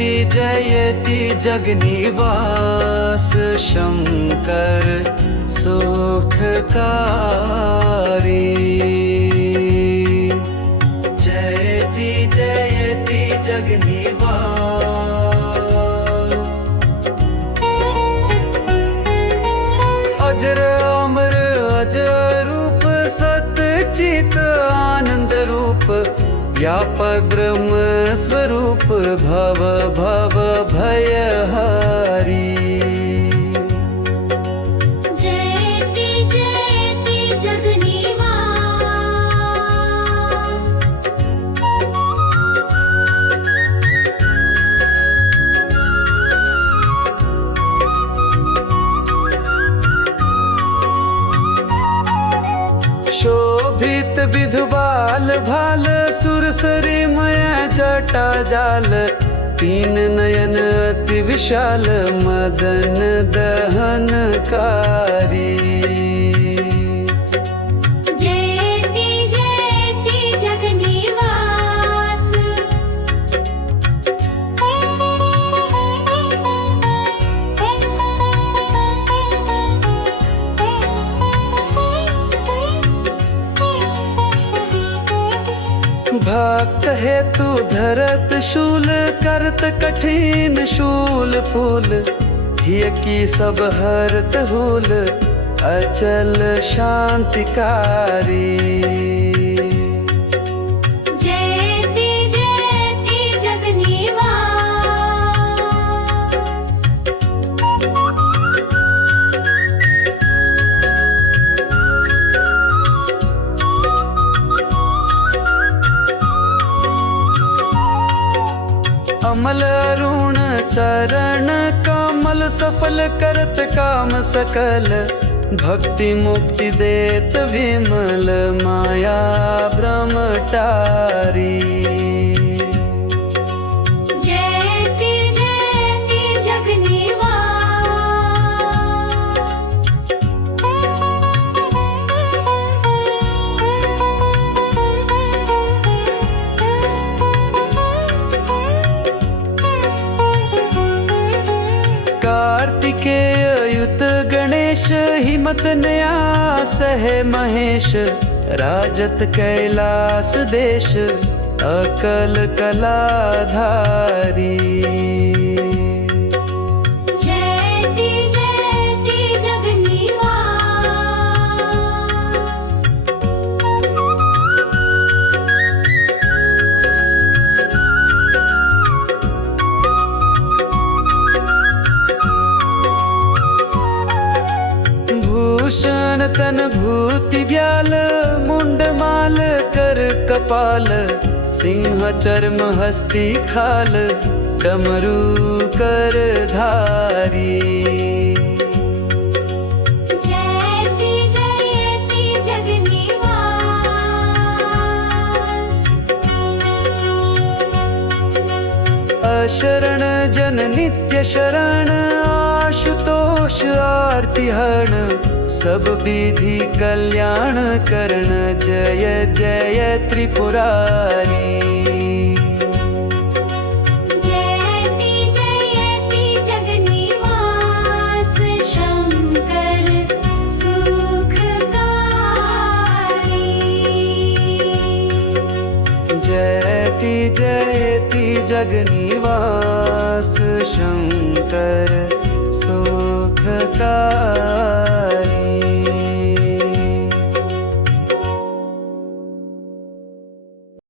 जयति जगन्निवास शंकर सुखकारी। जयति जयति जगन्निवास। अजर अमर अजरूप सतचित आनंद रूप व्यापक ब्रह्म स्वरूप भव भव भयहारी। जयति जयति जगन्निवास। शोभित विधुबाल भाल सुरसरी मय जटा जाल तीन नयन अति विशाल मदन दहनकारी। जयति जयति जगन्निवास। भक्त हेतु धरत शूल करत कठिन शूल फूल हिय की सब हरत हुल अचल शांतिकारी। जयति जयति जगन्निवास। अमल अरुण चरण कमल सफल करत काम सकल भक्ति मुक्ति देत विमल माया ब्रह्मटारी। जयति जयति जगन्निवास। कार्तिकेय युत गणेश हिमत न्यास है महेश राजत कैलास देश अकल कलाधारी। जयति जयति जगन्निवास। भूषण तन भूति ब्याल मुंड माल कर कपाल सिंह चर्म हस्ती खाल डमरू कर धारी। जयति जयति जगन्निवास। अशरण जन नित्य शरण आशुतोष आरती हरण सब विधि कल्याण करण जय जय त्रिपुरारी। जयति जयति जगन्निवास शंकर सुखकारी। जयति जयति जगन्निवास शंकर सुखकारी।